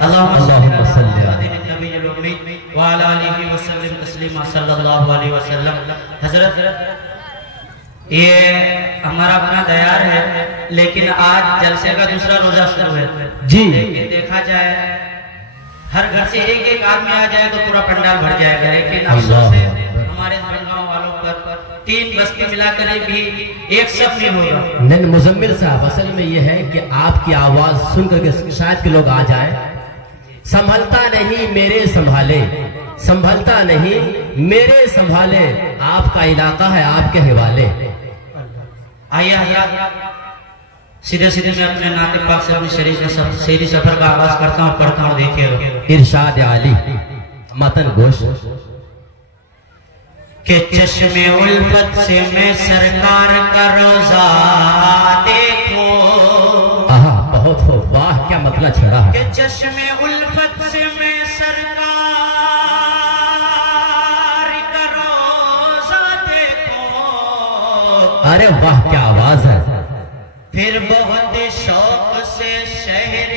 اللہم صلی علی النبی الامی وعلی آلہ وسلم تسلیما صلی اللہ علیہ وسلم۔ حضرت یہ ہمارا اپنا دیار ہے لیکن آج جلسے کا دوسرا روزہ شروع ہے جی، لیکن دیکھا جائے ہر گھر سے ایک ایک آدمی آ جائے تو پورا پنڈال بھر جائے گا، لیکن افسوس ہے ہمارے بڑگاؤں والوں پر 3 بستی ملا کر بھی ایک صف نہیں ہوگا۔ نہیں مزمل صاحب، اصل میں یہ ہے کہ آپ کی آواز سن کر کے شاید کہ لوگ آ جائیں۔ سنبھلتا نہیں میرے سنبھالے، سنبھلتا نہیں میرے سنبھالے، آپ کا علاقہ ہے آپ کے حوالے۔ آئیے حضرات سیدھے سیدھے میں اپنے نعت پاک سے اپنی شعری سفر کا آغاز کرتا ہوں، پڑھتا ہوں، دیکھئے گا ارشاد عالی متن گوش کہ چشم الفت سے میں سرکار کا روزہ دیکھوں، بہت ہو، واہ کیا مطلب چھڑا ہے کہ چشم الفت سے میں سرکار کا روزہ دیکھوں، ارے واہ کیا آواز ہے، پھر بہت شوق سے شہر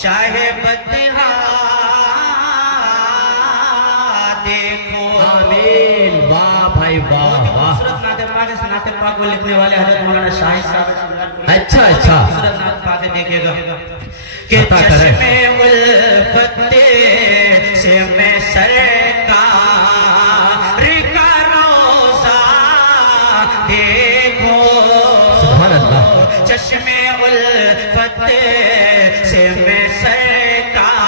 شاہ بدہا دیکھو۔ آمین، واہ بھائی واہ واہ، نعت پاک کو لکھنے والے حضرت مولانا شاہد صاحب، اچھا اچھا، نعت پاک دیکھے گا کہ چشم الفت سے میں سرکار کا روزہ دیکھو، سبحان اللہ، چشم الفت سے میں سرکار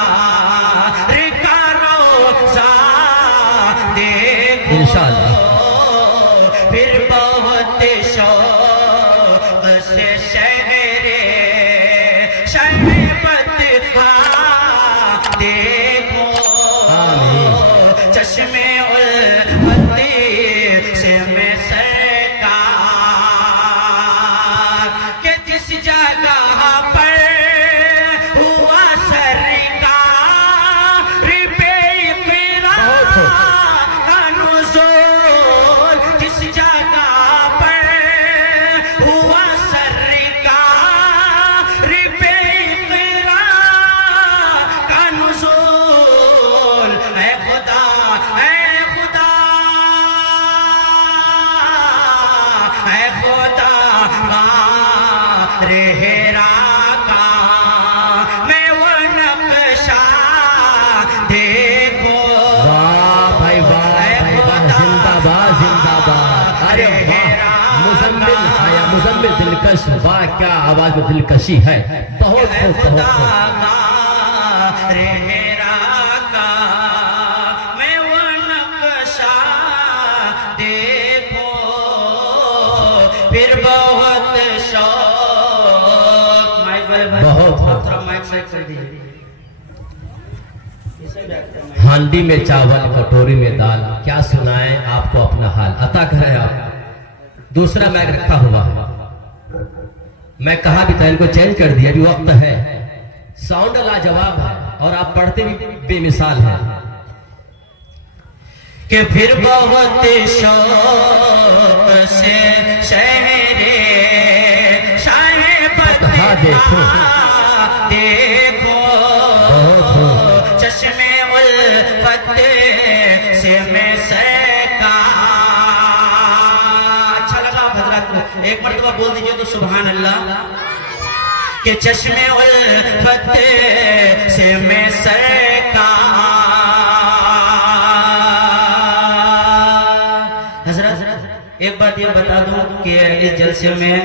کا روزہ دیکھو، انشاءاللہ پھر بہت شوق سے شہر شاہ بدہا دیکھو، چشم الفت سے میں سرکار کہ جس جگہ پر ہوا سرکار بے اقرار کا نزول، جس جگہ پر ہوا سرکار بے اقرار کا نزول، اے خدا اے خدا اے خدا ہیرا کا میں وہ نقشہ دیکھو، واہ بھائی واہ بھائی واہ، زندہ باد زندہ باد، ارے واہ مزمل آیا مزمل دلکش، واہ کیا آواز میں دلکشی ہے، بہت خوب بہت خوب، ہیرا کا میں وہ نقشہ دیکھو، پھر بہت شوق، بہت خوب، تھوڑا مائک سائیک کر دیجئے، ہانڈی میں چاول کٹوری میں دال، کیا سنائیں آپ کو اپنا حال، عطا کرے آپ۔ دوسرا میک رکھا ہوا ہے، میں کہا بھی تھا ان کو چینج کر دیا، بھی وقت ہے، ساؤنڈ لاجواب ہے اور آپ پڑھتے بھی بے مثال ہیں، کہ پھر بہت شوق سے شہر شاہ بدہا دیکھو، دیکھو، بہت خوب، چشم الفت سے میں سرکار، اچھا لگا آپ حضرات کو، ایک مرتبہ بول دیجئے تو سبحان اللہ، کہ چشم الفت سے میں سرکار۔ حضرت ایک بات یہ بتا دوں کہ اس جلسے میں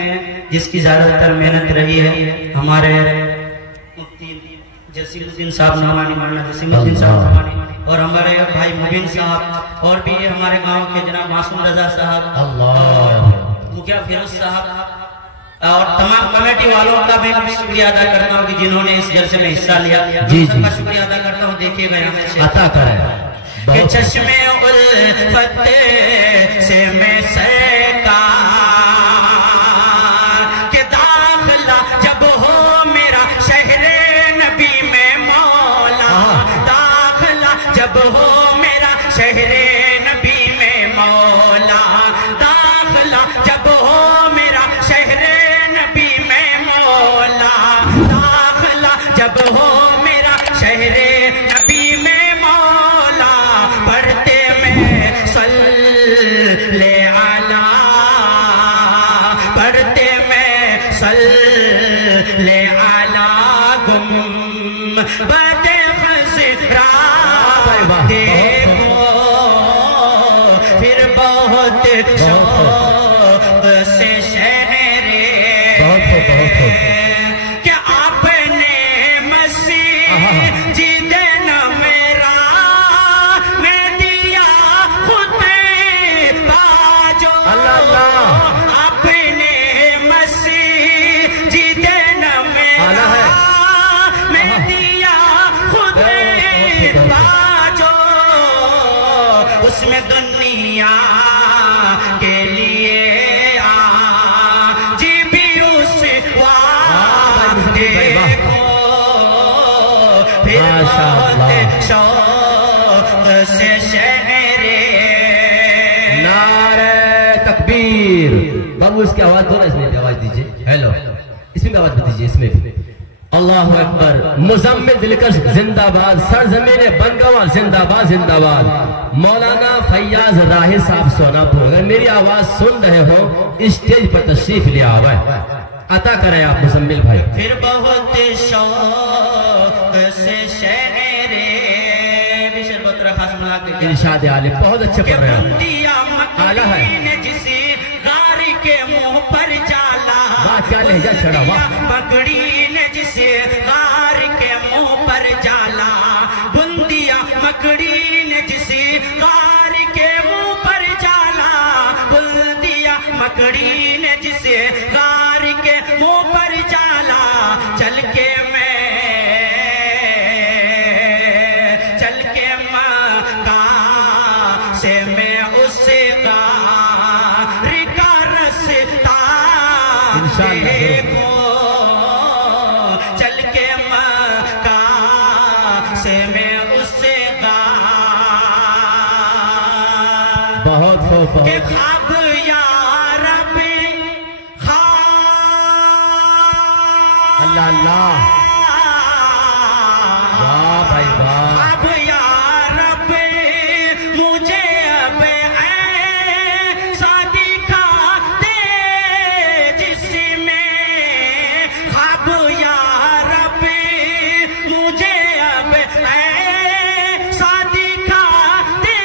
جس کی زیادہ تر محنت رہی ہے ہمارے جسیم الدین صاحب نعمانی، مولانا جسیم الدین صاحب نعمانی، اور ہمارے بھائی مبین صاحب، اور بھی ہمارے گاؤں کے جناب معصوم رضا صاحب، اللہ مکھیا فیروز صاحب، اور تمام کمیٹی والوں کا بھی شکریہ ادا کرتا ہوں کہ جنہوں نے اس جلسے میں حصہ لیا، جی سب کا شکریہ ادا کرتا ہوں۔ دیکھیے گا یہاں سے عطا کرے، کہ چشم الفت سے میں سرکار کہ داخلہ جب ہو میرا شہر نبی میں مولا، داخلہ جب ہو میرا شہر نبی میں مولا، داخلہ جب ہو میرا شہر نبی میں مولا، صلی علی گنبد خضرا دیکھو پھر بہت شوق سے شہرے کہ آپ نے مسجد میرا میں دیا خود باجو آپ نے مسجد میرا میں دیا خود باجو اس میں دنیا کے لیے آج بھی اس وعدے کو پھر بہت شوق سے شہرے نعرہ تکبیر. بابو اس کی آواز دو نا، اس میں بھی آواز دیجئے. ہیلو، اس میں بھی آواز دیجئے. اس میں بھی اللہ اکبر. مزمل دلکش زندہ باد. سرزمین بنگوا زندہ باد زندہ باد. مولانا فیاض راہی صاحب سونا پور، اگر میری آواز سن رہے ہو اسٹیج پر تشریف لے آوائے، عطا کریں آپ مزمل بھائی. پھر بہت شوق سے شہرے بھی شربت رخاص ملا کے ارشاد عالم بہت اچھے پڑھ رہے ہیں. بندیا مکڑی نے جسے غار کے منہ پر جالا، واہ کیا لہجہ چھڑا، واہ. مکڑی نے جسے غار کے منہ پر جالا، بندیا مکڑی نے جسے غار کے منہ پر جالا، بندیا مکڑی نے جسے غار کے منہ پر جالا، چل کے مکہ سے میں اس غار کا رستہ دیکھو، چل کے مکہ سے میں اس غار بہت خوب کہ بہت. خواب یا رب اللہ اللہ، واہ بھائی واہ. اب یا رب مجھے اب ایسا دکھا دے جس میں، اب یا رب مجھے اب ایسا دکھا دے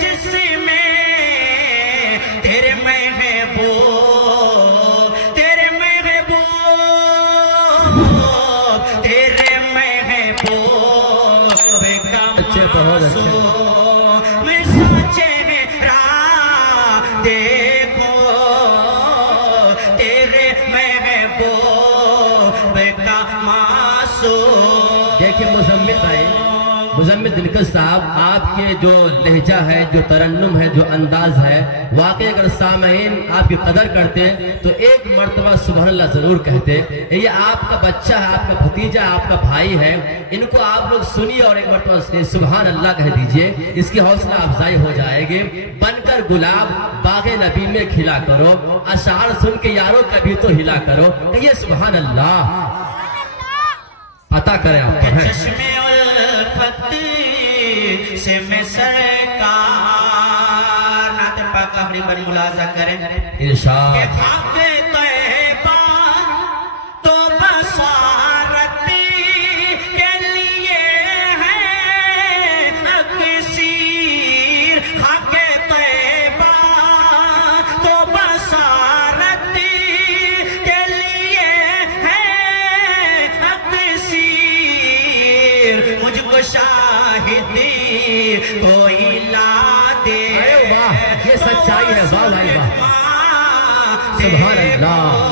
جس میں تیرے محبوب تیرے محبوب تیرے محبوب اچھے بہت اچھے. میں چہرہ دیکھو تیرے محبوب کا معصوم. دیکھیں مزمل بھائی، مزمل دلکش صاحب، آپ کے جو لہجہ ہے، جو ترنم ہے، جو انداز ہے، واقعی اگر سامعین آپ کی قدر کرتے تو ایک مرتبہ سبحان اللہ ضرور کہتے. یہ آپ کا بچہ ہے، آپ کا بھتیجا، آپ کا بھائی ہے، ان کو آپ لوگ سنیے اور ایک مرتبہ سبحان اللہ کہہ دیجئے. اس کی حوصلہ افزائی ہو جائے گی. بن کر گلاب باغ نبی میں کھلا کرو، اشعار سن کے یاروں کبھی تو ہلا کرو. یہ سبحان اللہ عطا کریں آپ پر. چشم الفت سے میں سرکار نعت پاک آخری پر ملاحظہ کریں ارشاد. کہ خاک طیبہ تو بصارت کے لیے ہے اکسیر، خاک طیبہ تو بصارت کے لیے ہے اکسیر، مجھ کو شاہدی کوئی لا دے. ارے واہ، یہ سچائی ہے. واہ بھائی واہ، سبحان اللہ.